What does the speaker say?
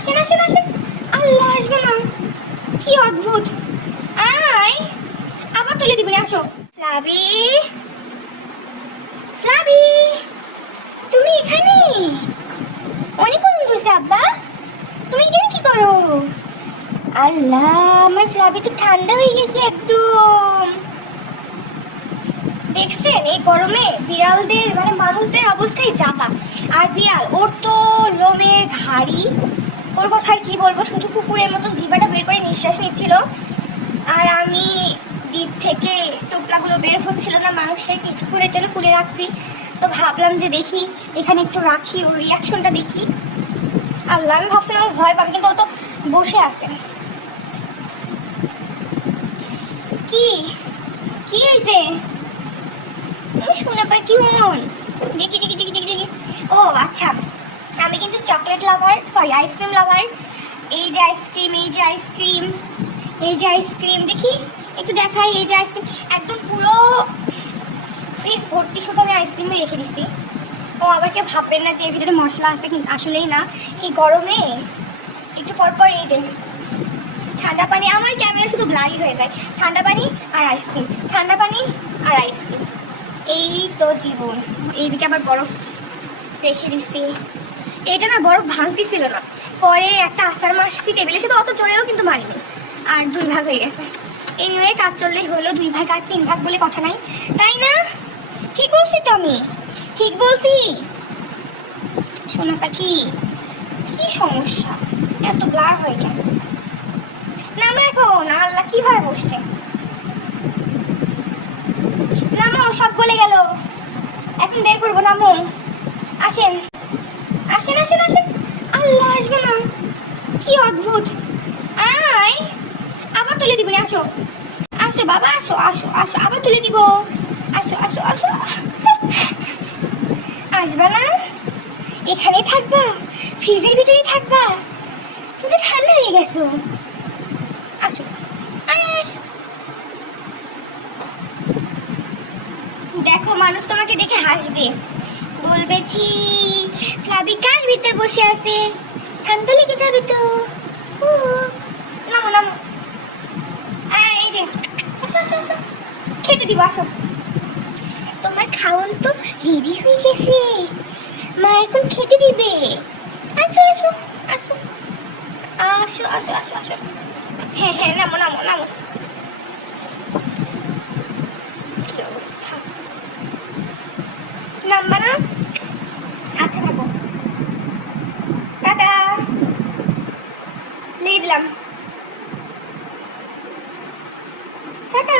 আসেন আসেন আসেন। আল্লাহ, আসবে না। কি অদ্ভুত। আয়, আবার তুলে দিবি, আসো। ফ্লাবি ফ্লাবি, তুমি এখানে? অনেক ধরছে, আব্বা। তুমি এখানে কি করো? আল্লাহ, আমার ফ্লাবি তো ঠান্ডা হয়ে গেছে একদম। দেখছেন, এই গরমে বিড়ালদের মানে মানুষদের অবস্থায় চাপা। আর বিড়াল, ওর তো লোমের ঘাড়ি ওর কথা আর কি বলব? শুধু কুকুরের মতন জিবাটা বের করে নিঃশ্বাস নিচ্ছিল। আর আমি ডিপ থেকে টোপলাগুলো বের হচ্ছিল না মানুষের কিছুক্ষণের জন্য খুলে রাখছি। তো ভাবলাম যে দেখি, এখানে একটু রাখি, ওর রিয়াকশনটা দেখি। আল্লাহ, আমি ভাবছিলাম ও ভয় পাবে, কিন্তু ও তো বসে আছে। কি? কি হয়েছে? শুনে পাই কি হন দেখি দেখি দেখি দেখি দেখি। ও আচ্ছা। আমি কিন্তু chocolate lover sorry ice cream lover এই যে আইসক্রিম এই যে আইসক্রিম এই যে আইসক্রিম দেখি, একটু দেখাই, এই যে আইসক্রিম একদম পুরো ফ্রিজ ভর্তি শুধু আমি আইসক্রিমে রেখে দিছি। ও আবার কেউ ভাববেন না যে এর ভিতরে মশলা আছে কিন্তু আসলেই না। এই গরমে একটু পর পর এই যে ঠান্ডা পানি, আমার ক্যামেরা শুধু ব্লারি হয়ে যায়। ঠান্ডা পানি আর আইসক্রিম ঠান্ডা পানি আর আইসক্রিম এই তো জীবন। এইদিকে আবার বরফ রেখে দিছি। এটা না বড় বরফ ভাঙতেছিল না। পরে একটা আসার মারছি টেবিলে তো অত জোরেও কিন্তু মারিনি আর দুই ভাগ হয়ে গেছে। এনিওয়ে কাজ চললেই হলো, দুই ভাগ আর তিন ভাগ বলে কথা নাই। তাই না? ঠিক বলছি তো আমি? ঠিক বলছি? সোনা পাখি, কি সমস্যা? এত ব্লার হয় কেন? নামো এখন, আল্লাহ কীভাবে বসছে? নামো, সব বলে গেল। এখন বের করব, নামো। আসেন। আসেন আসেন আসেন। আল্লাহ, আসবে না। কি অদ্ভুত। আয়, আবার তুলে দিবি আসো। আসো, বাবা, আসো আসো আসো, আবার তুলে দিব। আসো আসো আসো। আসবে না? এখানেই থাকবা, ফ্রিজের ভিতরেই থাকবা। তুমি ঠান্ডা হয়ে গেছো। আসো। দেখো, মানুষ তোমাকে দেখে হাসবে। বলবে, ছি, ফ্লাবি কার ভিতর বসে আছে? ঠান্ডা লেগে যাবে তো? নামো নামো। এই যে, আসো আসো আসো। খেতে দিব, আসো। তোমার খাওয়ান তো রেডি হয়ে গেছে। মা এখন খেতে দিবে। আসো আসো আসো। আসো আসো আসো আসো। হ্যাঁ হ্যাঁ নামো নামো নামো। কি অবস্থা? নামবা না আচ্ছা থাকো টাটা লিখলাম টাটা।